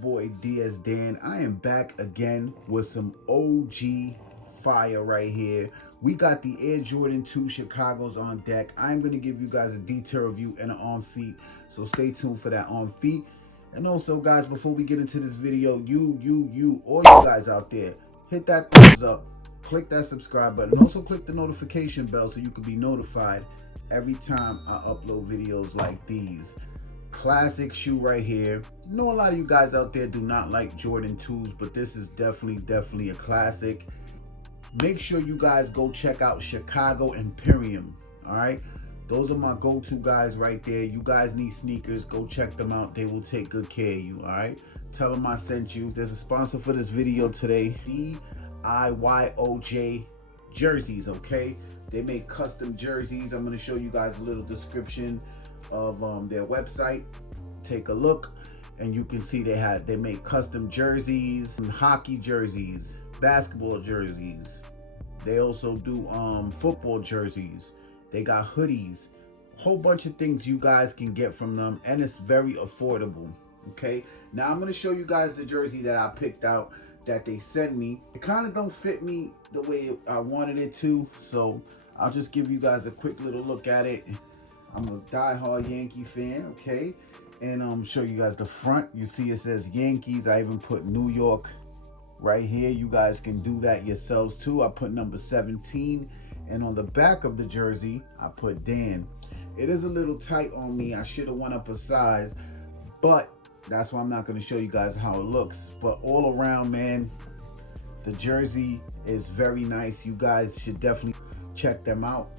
boy DS Dan. I am back again with some OG fire right here. We got the Air Jordan 2 Chicago's on deck. I'm going to give you guys a detail review and an on feet, so stay tuned for that on feet. And also, guys, before we get into this video, all you guys out there, hit that thumbs up, click that subscribe button, also click the notification bell so you can be notified every time I upload videos like these. Classic shoe right here. I know a lot of you guys out there do not like Jordan 2s, but this is definitely a classic. Make sure you guys go check out Chicago EMPORIUM. All right, those are my go-to guys right there. You guys need sneakers, go check them out. They will take good care of you. All right, tell them I sent you. There's a sponsor for this video today, DIYOJ jerseys. Okay, they make custom jerseys. I'm going to show you guys a little description of their website. Take a look and you can see they make custom jerseys, hockey jerseys, basketball jerseys. They also do football jerseys. They got hoodies, whole bunch of things you guys can get from them, and it's very affordable. Okay, now I'm going to show you guys the jersey that I picked out that they sent me. It kind of don't fit me the way I wanted it to, so I'll just give you guys a quick little look at it. I'm a diehard Yankee fan, okay? And show you guys the front. You see it says Yankees. I even put New York right here. You guys can do that yourselves too. I put number 17. And on the back of the jersey, I put Dan. It is a little tight on me. I should have went up a size, but that's why I'm not going to show you guys how it looks. But all around, man, the jersey is very nice. You guys should definitely check them out.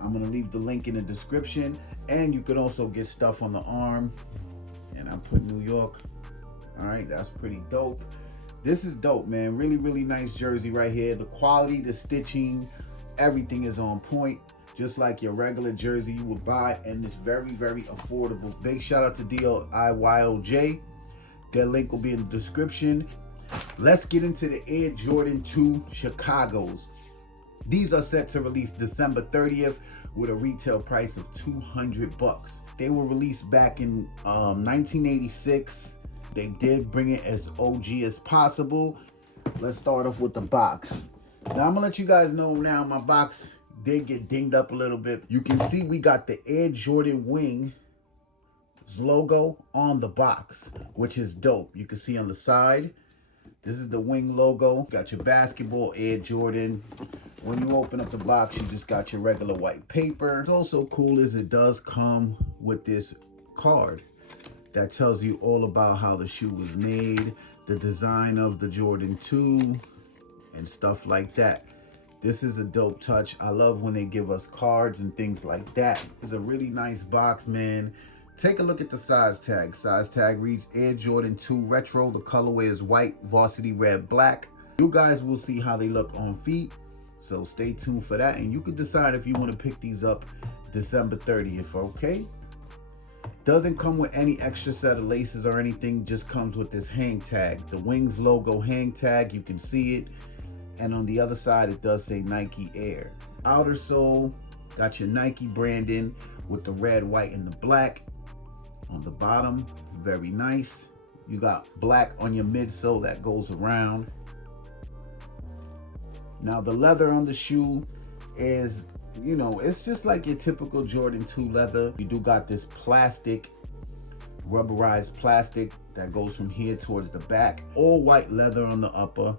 I'm going to leave the link in the description, and you can also get stuff on the arm. And I put New York. All right, that's pretty dope. This is dope, man. Really nice jersey right here. The quality, the stitching, everything is on point, just like your regular jersey you would buy, and it's very affordable. Big shout out to DIYOJ. Their link will be in the description. Let's get into the Air Jordan 2 Chicago's. These are set to release December 30th with a retail price of $200. They were released back in 1986. They did bring it as OG as possible. Let's start off with the box. Now I'm gonna let you guys know now my box did get dinged up a little bit. You can see we got the Air Jordan Wings logo on the box, which is dope. You can see on the side, this is the wing logo. Got your basketball Air Jordan. When you open up the box, you just got your regular white paper. What's also cool is it does come with this card that tells you all about how the shoe was made, the design of the Jordan 2, and stuff like that. This is a dope touch. I love when they give us cards and things like that. It's a really nice box, man. Take a look at the size tag. Size tag reads Air Jordan 2 Retro. The colorway is white, varsity red, black. You guys will see how they look on feet, so stay tuned for that, and you can decide if you want to pick these up December 30th, okay? Doesn't come with any extra set of laces or anything, just comes with this hang tag. The Wings logo hang tag, you can see it. And on the other side, it does say Nike Air. Outer sole, got your Nike branding with the red, white, and the black. On the bottom, very nice. You got black on your midsole that goes around. Now the leather on the shoe is, you know, it's just like your typical Jordan 2 leather. You do got this plastic, rubberized plastic that goes from here towards the back. All white leather on the upper.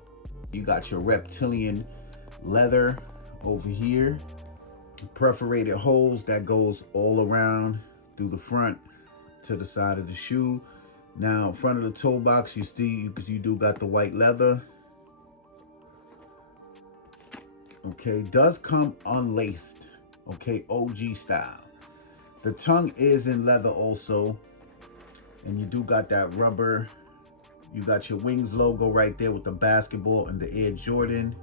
You got your reptilian leather over here. Perforated holes that goes all around through the front to the side of the shoe. Now, in front of the toe box, you do got the white leather. Okay, does come unlaced. Okay, OG style. The tongue is in leather also, and you do got that rubber. You got your Wings logo right there with the basketball and the Air Jordan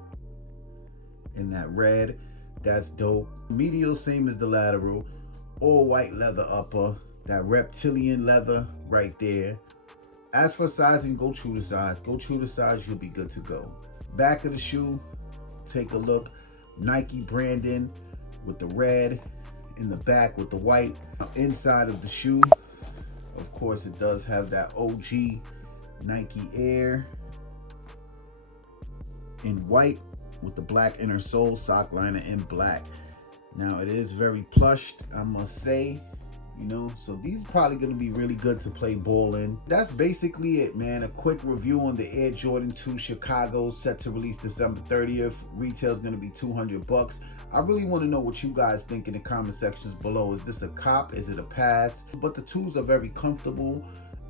in that red. That's dope. Medial same as the lateral. All white leather upper. That reptilian leather right there. As for sizing, go true to size. Go true to size, you'll be good to go. Back of the shoe, take a look. Nike branding with the red in the back with the white. Inside of the shoe, of course, it does have that OG Nike Air in white with the black inner sole, sock liner in black. Now it is very plushed, I must say, you know, so these are probably going to be really good to play ball in. That's basically it, man. A quick review on the Air Jordan 2 Chicago, set to release December 30th. Retail is going to be $200. I really want to know what you guys think in the comment sections below. Is this a cop? Is it a pass? But the twos are very comfortable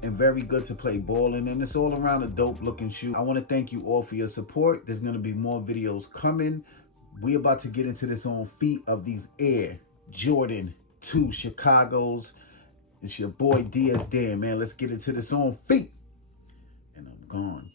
and very good to play ball in, and it's all around a dope looking shoe. I want to thank you all for your support. There's going to be more videos coming. We're about to get into this on feet of these Air Jordan 2 Chicagos. It's your boy DS Dan, man. Let's get into this on feet. And I'm gone.